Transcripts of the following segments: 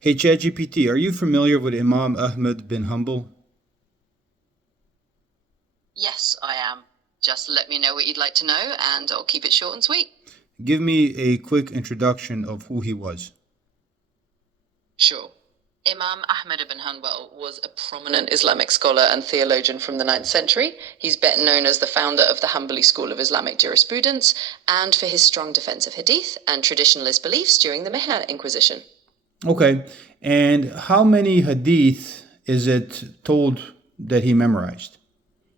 Hey ChatGPT, are you familiar with Imam Ahmad bin Hanbal? Yes, I am. Just let me know what you'd like to know, and I'll keep it short and sweet. Give me a quick introduction of who he was. Sure. Imam Ahmad Ibn Hanbal was a prominent Islamic scholar and theologian from the 9th century. He's better known as the founder of the Hanbali school of Islamic jurisprudence and for his strong defense of Hadith and traditionalist beliefs during the Mehdi Inquisition. Okay, and how many hadith is it told that he memorized?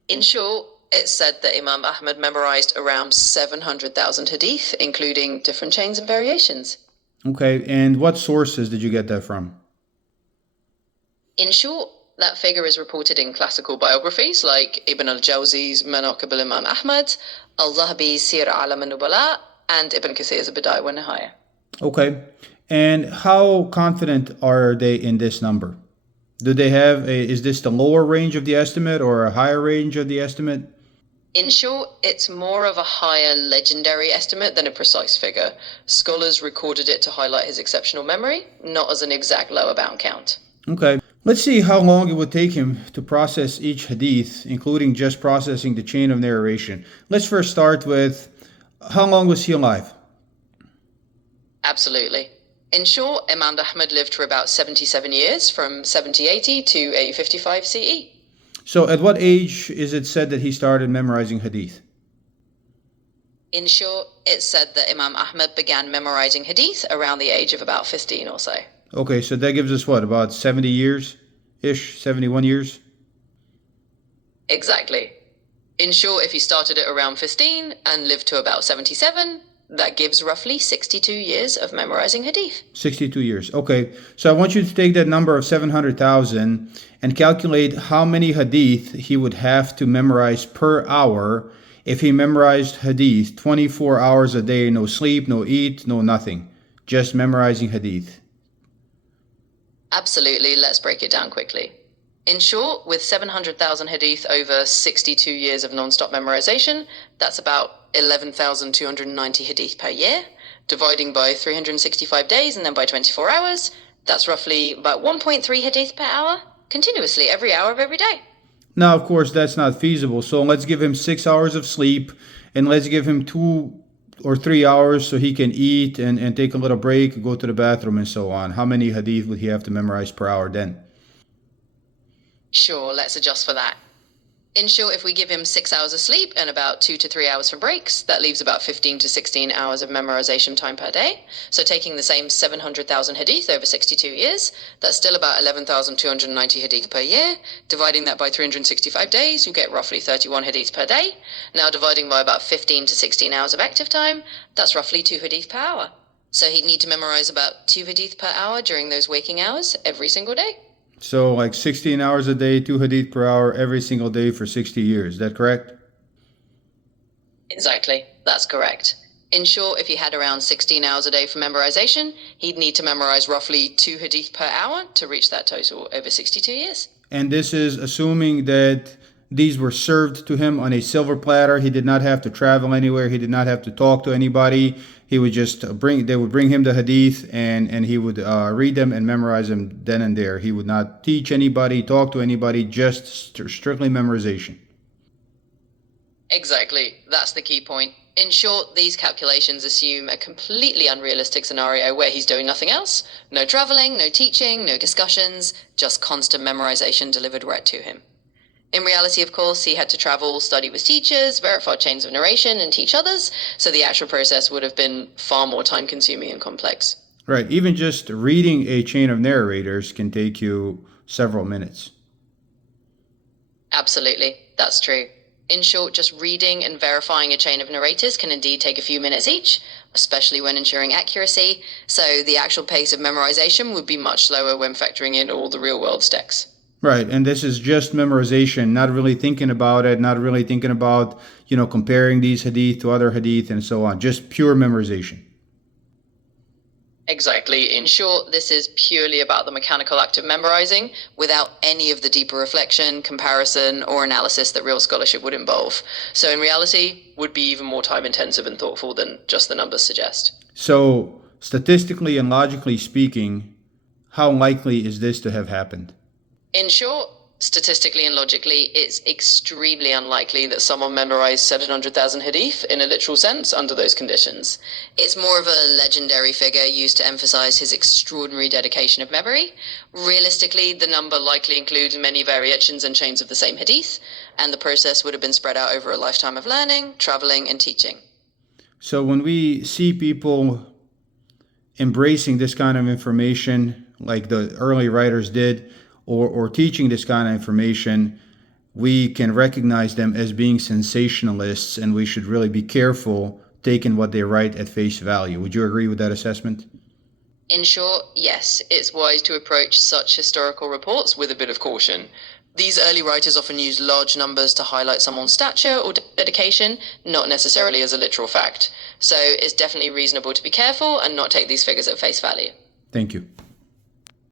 In short, it's said that Imam Ahmad memorized around 700,000 Hadith, including different chains and variations. Okay, and what sources did you get that from? In short, that figure is reported in classical biographies like Ibn al-Jawzi's Manaqib al-Imam Ahmad, al-Zahabi's Sir Alam al-Nubala, and Ibn Kathir's Bidayah wa Nihaya. Okay, and how confident are they in this number? Do they have is this the lower range of the estimate or a higher range of the estimate? In short, it's more of a higher legendary estimate than a precise figure. Scholars recorded it to highlight his exceptional memory, not as an exact lower bound count. Okay, let's see how long it would take him to process each hadith, including just processing the chain of narration. Let's first start with how long was he alive? Absolutely. In short, Imam Ahmad lived for about 77 years, from 7080 to 855 CE. So, at what age is it said that he started memorizing hadith? In short, it's said that Imam Ahmad began memorizing Hadith around the age of about 15 or so. Okay, so that gives us what, about 70 years ish, 71 years? Exactly. In short, if he started at around 15 and lived to about 77, that gives roughly 62 years of memorizing Hadith. 62 years. Okay, so I want you to take that number of 700,000 and calculate how many hadith he would have to memorize per hour if he memorized hadith 24 hours a day, no sleep, no eat, no nothing, just memorizing hadith. Absolutely, let's break it down quickly. In short, with 700,000 Hadith over 62 years of non-stop memorization, that's about 11,290 Hadith per year. Dividing by 365 days and then by 24 hours, that's roughly about 1.3 Hadith per hour, continuously every hour of every day. Now, of course, that's not feasible, so let's give him 6 hours of sleep and let's give him 2 or 3 hours so he can eat and take a little break, go to the bathroom, and so on. How many hadith would he have to memorize per hour then? Sure, let's adjust for that. In short, if we give him 6 hours of sleep and about 2 to 3 hours for breaks, that leaves about 15 to 16 hours of memorization time per day. So taking the same 700,000 hadith over 62 years, that's still about 11,290 hadith per year. Dividing that by 365 days, you get roughly 31 hadith per day. Now dividing by about 15 to 16 hours of active time, that's roughly 2 hadith per hour. So he'd need to memorize about 2 hadith per hour during those waking hours every single day. So, like 16 hours a day, 2 hadith per hour every single day for 60 years. Is that correct? Exactly, that's correct. In short, if he had around 16 hours a day for memorization, he'd need to memorize roughly 2 hadith per hour to reach that total over 62 years. And this is assuming that these were served to him on a silver platter. He did not have to travel anywhere. He did not have to talk to anybody. He would just they would bring him the hadith and he would read them and memorize them then and there. He would not teach anybody, talk to anybody, just strictly memorization. Exactly, that's the key point. In short, these calculations assume a completely unrealistic scenario where he's doing nothing else. No traveling, no teaching, no discussions, just constant memorization delivered right to him. In reality, of course, he had to travel, study with teachers, verify chains of narration, and teach others, so the actual process would have been far more time-consuming and complex. Right. Even just reading a chain of narrators can take you several minutes. Absolutely, that's true. In short, just reading and verifying a chain of narrators can indeed take a few minutes each, especially when ensuring accuracy, so the actual pace of memorization would be much slower when factoring in all the real-world stakes. Right, and this is just memorization, not really thinking about it, not really thinking about, comparing these hadith to other hadith and so on. Just pure memorization. Exactly. In short, this is purely about the mechanical act of memorizing without any of the deeper reflection, comparison, or analysis that real scholarship would involve. So in reality, would be even more time intensive and thoughtful than just the numbers suggest. So, statistically and logically speaking, how likely is this to have happened? In short, statistically and logically, it's extremely unlikely that someone memorized 700,000 hadith in a literal sense under those conditions. It's more of a legendary figure used to emphasize his extraordinary dedication of memory. Realistically, the number likely includes many variations and chains of the same hadith, and the process would have been spread out over a lifetime of learning, traveling, and teaching. So when we see people embracing this kind of information, like the early writers did, or teaching this kind of information, we can recognize them as being sensationalists, and we should really be careful taking what they write at face value. Would you agree with that assessment? In short, yes, it's wise to approach such historical reports with a bit of caution. These early writers often use large numbers to highlight someone's stature or dedication, not necessarily as a literal fact. So it's definitely reasonable to be careful and not take these figures at face value. Thank you.